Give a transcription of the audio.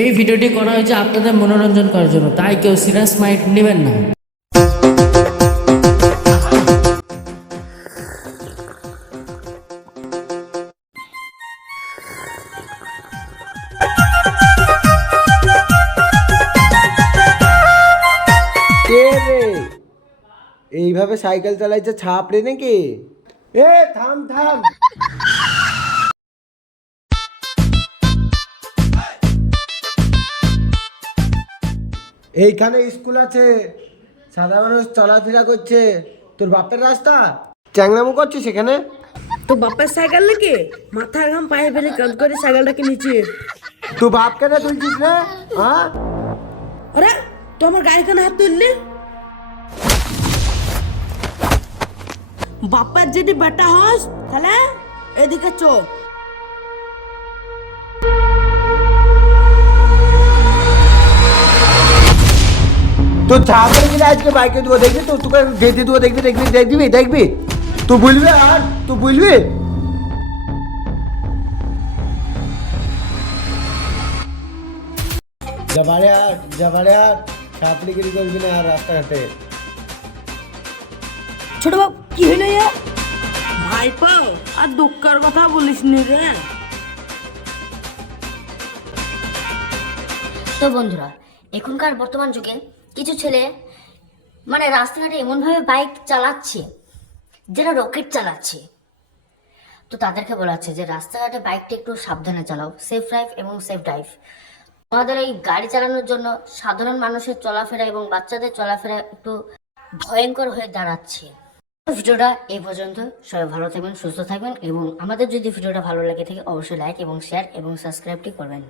এই ভিডিওটি করা হয়েছে আপনাদের মনোরঞ্জন করার জন্য, তাই কেউ সিরিয়াস মাইন্ড নেবেন না। কে রে এইভাবে সাইকেল চালাইছে ছাপড়ে নাকি? এ থাম থাম, এইখানে স্কুল আছে, সাদা মানুষ চলাফেরা করছে, তোর বাপের রাস্তা চ্যাংরামো করছিস সেখানে? তো বাপের সাইকেল নাকি? মাথার ঘাম পায়ে ফেলে কাজ করে সাইকেলটাকে নিচে। তুই বাপ কেন তুলছিস রে? হ্যাঁ, আরে তো আমার গাড়ি কেন হাত তুললি? বাপের যদি বেটা হস তাহলে এদিকে চো। তোর ছাপড়ে গেলে আজকে বাইকে দেবো, দেখবি তো, তোকে যেতে দেবো, দেখবি দেখবি দেখবি দেখবি, তুই বলবি আর তুই বলবি। যাবারে আর ছাপড়িগিরি করবি না আর রাস্তাঘাটে। ছোট বাপ কি হইলো ইয়া? ভাই পাও আর দুঃখের কথা বলিস নি রে। তো বন্ধুরা, এখনকার বর্তমান যুগে কিছু ছেলে রাস্তাঘাটে এমনভাবে বাইক চালাচ্ছে যেন রকেট চালাচ্ছে। তো তাদেরকে বলাচ্ছে যে রাস্তাঘাটে বাইকটা একটু সাবধানে চালাও, সেফ ড্রাইভ এবং সেফ ড্রাইভ। আমাদের এই গাড়ি চালানোর জন্য সাধারণ মানুষের চলাফেরা এবং বাচ্চাদের চলাফেরা একটু ভয়ঙ্কর হয়ে দাঁড়াচ্ছে। ভিডিওটা এই পর্যন্ত, সবাই ভালো থাকবেন, সুস্থ থাকবেন এবং আমাদের যদি ভিডিওটা ভালো লাগে থাকে অবশ্যই লাইক এবং শেয়ার এবং সাবস্ক্রাইবটি করবেন।